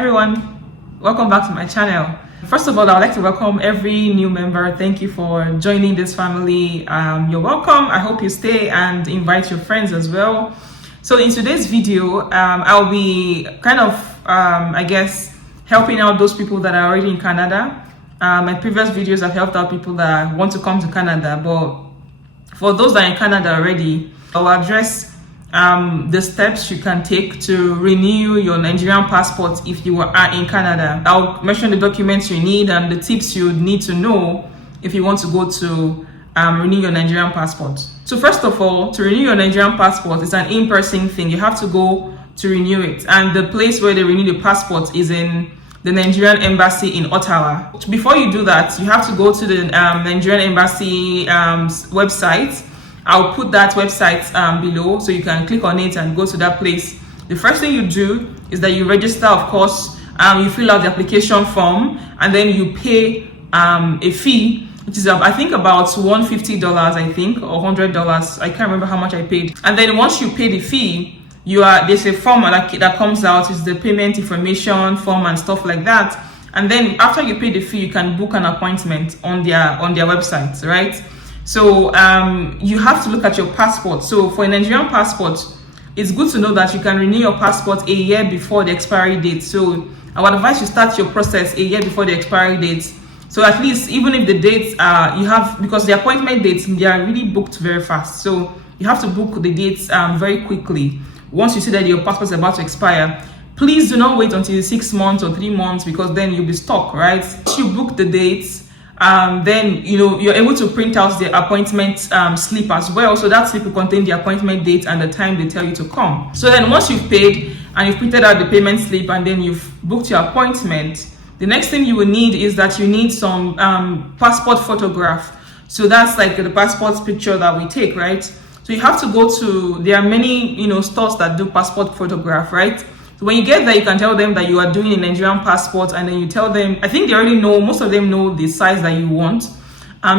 everyone, welcome back to my channel. First of all, I would like to welcome every new member. Thank you for joining this family. You're welcome. I hope you stay and invite your friends as well. So in today's video, I'll be kind of helping out those people that are already in Canada. My previous videos have helped out people that want to come to Canada, but for those that are in Canada already, I'll address the steps you can take to renew your Nigerian passport if you are in Canada. I'll mention the documents you need and the tips you need to know if you want to go to renew your Nigerian passport. So first of all, to renew your Nigerian passport, it's an in-person thing. You have to go to renew it, and the place where they renew the passport is in the Nigerian Embassy in Ottawa. Before you do that, you have to go to the Nigerian Embassy website. I'll put that website below so you can click on it and go to that place. The first thing you do is that you register, of course. You fill out the application form, and then you pay a fee, which is I think about $150, I think, or $100. I can't remember how much I paid. And then once you pay the fee, there's a form that comes out. It's the payment information form and stuff like that. And then after you pay the fee, you can book an appointment on their website, right? So you have to look at your passport. So for a Nigerian passport, it's good to know that you can renew your passport a year before the expiry date. So I would advise you start your process a year before the expiry date. So at least, even if the dates you have, because the appointment dates, they are really booked very fast. So you have to book the dates very quickly. Once you see that your passport is about to expire, please do not wait until 6 months or 3 months, because then you'll be stuck, right? Once you book the dates, then you're able to print out the appointment slip as well. So that slip will contain the appointment date and the time they tell you to come. So then once you've paid and you've printed out the payment slip and then you've booked your appointment, the next thing you will need is that you need some passport photograph. So that's like the passport picture that we take, right? So you have to go to, there are many stores that do passport photograph, right? So when you get there, you can tell them that you are doing a Nigerian passport, and then you tell them, I think they already know, most of them know the size that you want.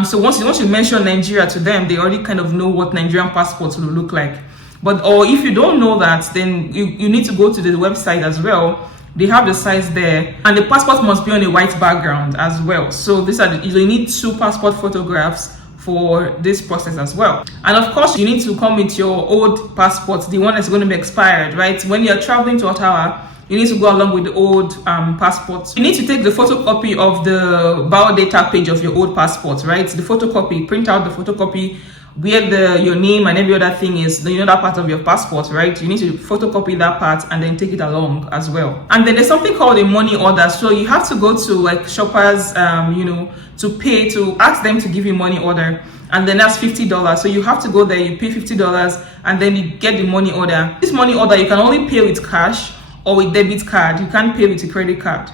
So once you mention Nigeria to them, they already kind of know what Nigerian passports will look like. Or if you don't know that, then you need to go to the website as well. They have the size there, and the passport must be on a white background as well. So you need 2 passport photographs for this process as well. And of course, you need to come with your old passport, the one that's going to be expired, right? When you're traveling to Ottawa, you need to go along with the old passport. You need to take the photocopy of the biodata page of your old passport, right? The photocopy, print out the photocopy where your name and every other thing is, that part of your passport, right? You need to photocopy that part and then take it along as well. And then there's something called a money order. So you have to go to like shoppers, to pay, to ask them to give you money order. And then that's $50. So you have to go there, you pay $50, and then you get the money order. This money order, you can only pay with cash or with debit card. You can't pay with a credit card.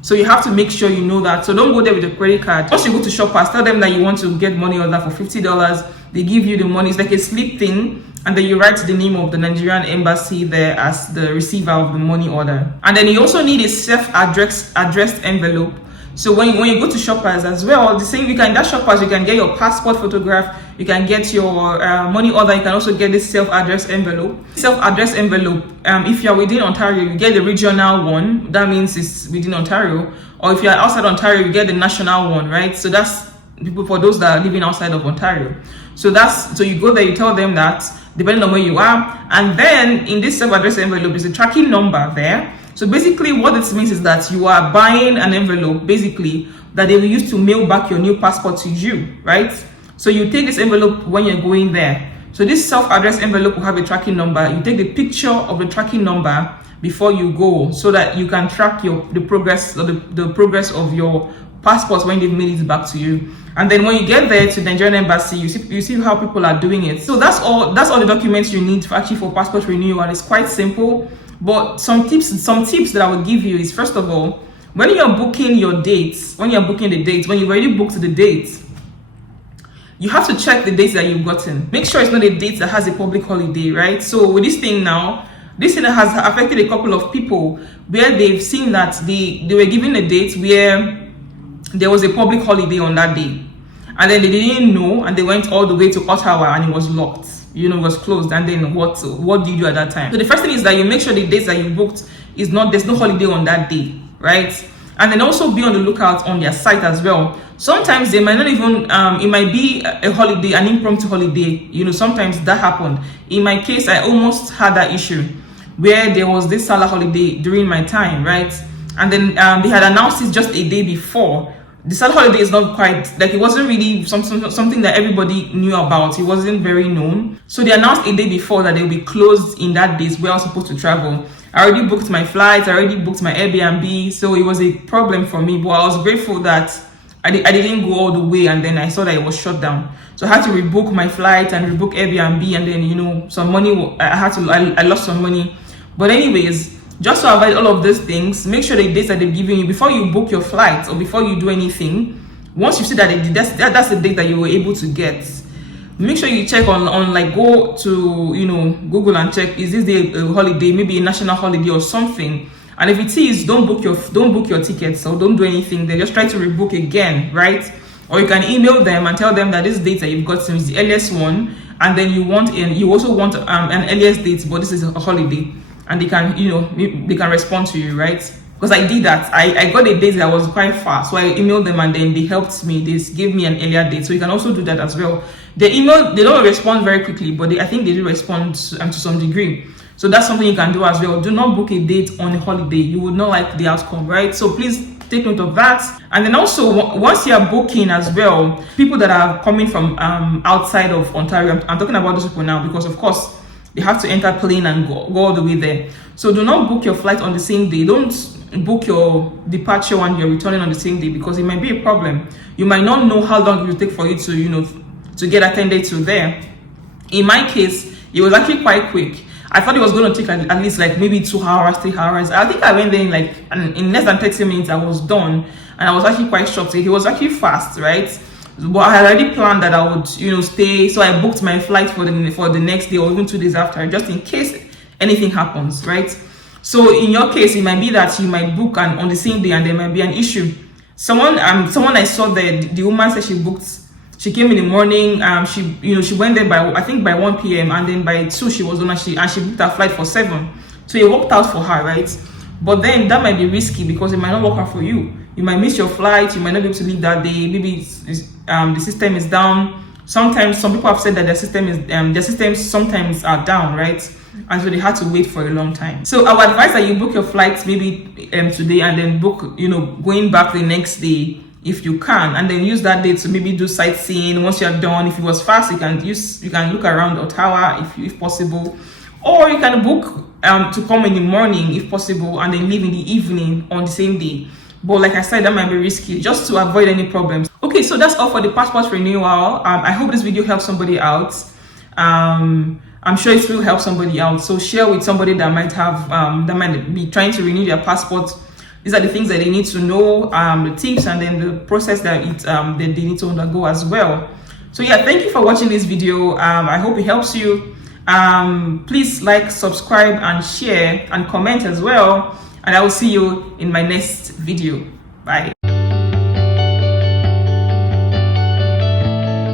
So you have to make sure you know that. So don't go there with a credit card. Once you go to shoppers, tell them that you want to get money order for $50. They give you the money. It's like a slip thing. And then you write the name of the Nigerian Embassy there as the receiver of the money order. And then you also need a self-addressed envelope. So when you go to shoppers as well, the same, that shoppers, you can get your passport photograph, you can get your money order, you can also get this self-addressed envelope. Self-addressed envelope, if you're within Ontario, you get the regional one, that means it's within Ontario. Or if you're outside Ontario, you get the national one, right? So that's for those that are living outside of Ontario. So you go there, you tell them that, depending on where you are, and then in this self-addressed envelope is a tracking number there. So basically what this means is that you are buying an envelope, basically, that they will use to mail back your new passport to you, right? So you take this envelope when you're going there. So this self-addressed envelope will have a tracking number. You take the picture of the tracking number before you go, so that you can track the progress of your passport when they've made it back to you. And then when you get there to the Nigerian Embassy, you see how people are doing it. So that's all the documents you need for passport renewal. It's quite simple. But some tips that I would give you is, first of all, when you're booking your dates, when you've already booked the dates, you have to check the dates that you've gotten. Make sure it's not a date that has a public holiday, right? So with this thing now, this thing has affected a couple of people where they've seen that they were given a date where there was a public holiday on that day. And then they didn't know, and they went all the way to Ottawa and it was locked. Was closed. And then what do you do at that time? So the first thing is that you make sure the dates that you booked, there's no holiday on that day, right? And then also be on the lookout on their site as well. Sometimes they might not even it might be a holiday, an impromptu holiday. Sometimes that happened. In my case, I almost had that issue where there was this Salah holiday during my time, right? And then they had announced it just a day before. The Salah holiday is not quite, like, it wasn't really something that everybody knew about. It wasn't very known. So they announced a day before that they'll be closed in that days where I was supposed to travel. I already booked my flights, I already booked my Airbnb, so it was a problem for me. But I was grateful that I didn't go all the way, and then I saw that it was shut down. So I had to rebook my flight and rebook Airbnb, and then some money, I lost some money. But anyways, just to avoid all of these things, make sure the dates that they've given you before you book your flight or before you do anything. Once you see that that's the date that you were able to get, make sure you check on like, go to Google and check, is this day a holiday, maybe a national holiday or something. And if it is, don't book your tickets or don't do anything. They just try to rebook again, right? Or you can email them and tell them that this date that you've got is the earliest one, and then you also want an earliest date, but this is a holiday, and they can they can respond to you, right? Because I did that. I got a date that was quite far, so I emailed them and then they helped me. They gave me an earlier date, so you can also do that as well. They don't respond very quickly, but I think they do respond to some degree. So that's something you can do as well. Do not book a date on a holiday. You would not like the outcome, right? So please take note of that. And then also, once you are booking as well, people that are coming from outside of Ontario, I'm talking about those people now, because of course they have to enter plane and go all the way there. So do not book your flight on the same day. Don't book your departure and you're returning on the same day, because it might be a problem. You might not know how long it will take for you to get attended to there. In my case, it was actually quite quick. I thought it was going to take at least like maybe 2 hours, 3 hours. I think I went there in less than 30 minutes. I was done, and I was actually quite shocked. It was actually fast, right? But I had already planned that I would stay, so I booked my flight for the next day or even 2 days after, just in case anything happens, right? So in your case, it might be that you might book on the same day and there might be an issue. Someone I saw there, the woman said she came in the morning. She went there by 1 p.m. and then by 2 she was done, and she booked her flight for 7. So it worked out for her, right? But then that might be risky because it might not work out for you. You might miss your flight. You might not be able to leave that day. Maybe the system is down. Sometimes some people have said that their systems sometimes are down, right? And so they had to wait for a long time. So I would advise that you book your flights maybe today, and then book going back the next day if you can, and then use that day to maybe do sightseeing. Once you're done, if it was fast, you can look around Ottawa if possible, or you can book to come in the morning if possible, and then leave in the evening on the same day. But like I said, that might be risky, just to avoid any problems. Okay, so that's all for the passport renewal. I hope this video helps somebody out. I'm sure it will help somebody out. So share with somebody that might be trying to renew their passport. These are the things that they need to know, the tips, and then the process that they need to undergo as well. So yeah, thank you for watching this video. I hope it helps you. Please like, subscribe, and share, and comment as well. And I will see you in my next video. Bye.